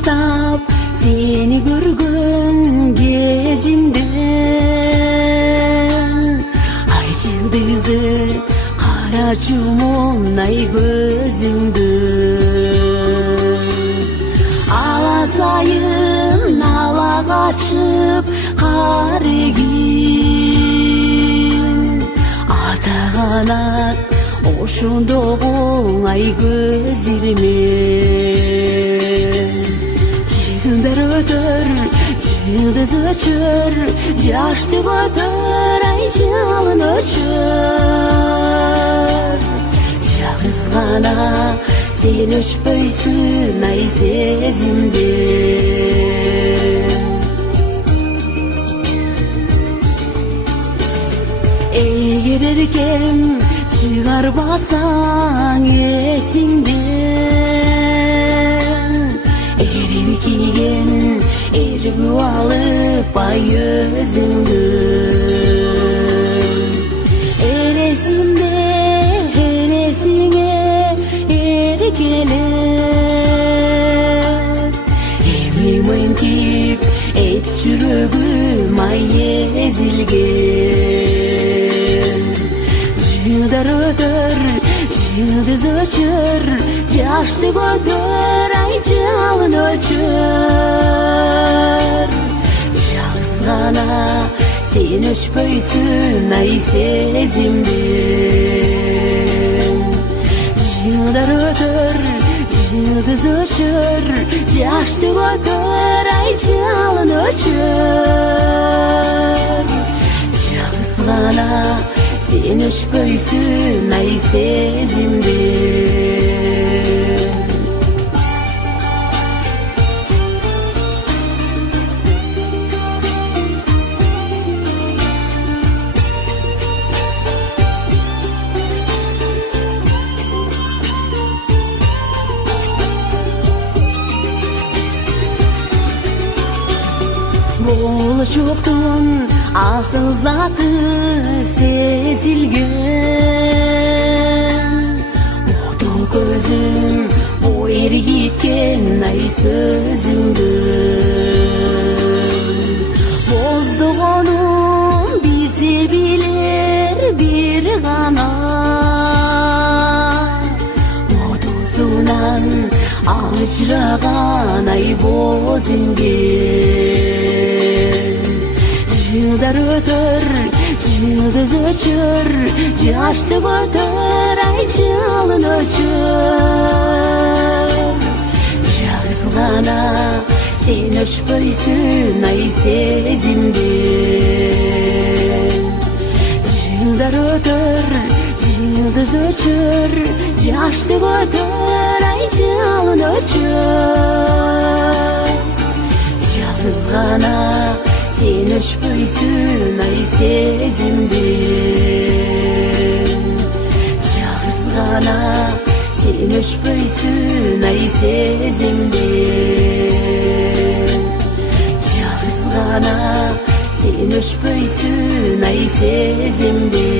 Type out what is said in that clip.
Ышыктап сени көргөн кезимден ай жылдызы карачумун көзүңдү ала сайын ала качып кар эгим ата канат ошондо оңай көз илмен жылдар өтөр жылдыз өчөр жашты көтөр ай жалын өчөр жалгыз гана сен өчпөйсүн ай сезимден эгер эркем чыгарбасаң эсиңден эркиген эргүү алып ай өзүңдү элесиңе эркеле эми мынтип эт жүрөгүм ай эзилген жылдар өтөр жылдыз өчөр жашты көтөр ай жалын өчөр жалгыз гана сен өчпөйсүн ай сезимден жылдар өтөр жылдыз өчөр жашты көтөр ай жалын өчөр жалгыз гана сен өчпөйсүн ай сезимден болочоктун асыл заты сезилген оту көзүм ой эргиткен ай сөзүңдү боздогонун билсе билер бир гана отусунан ажыраган ай боз инген жылдар өтөр жылдыз өчөр жашты көтөр ай жалын өчөр жалгыз гана сен өчпөйсүн ай сезимден жылдар өтөр жылдыз өчөр жашты көтөр ай жалын өчөр жалгыз гана сен өчпөйсүн ай сезимден жалгыз гана сен өчпөйсүн ай сезимден жалгыз гана сен өчпөйсүн ай сезимден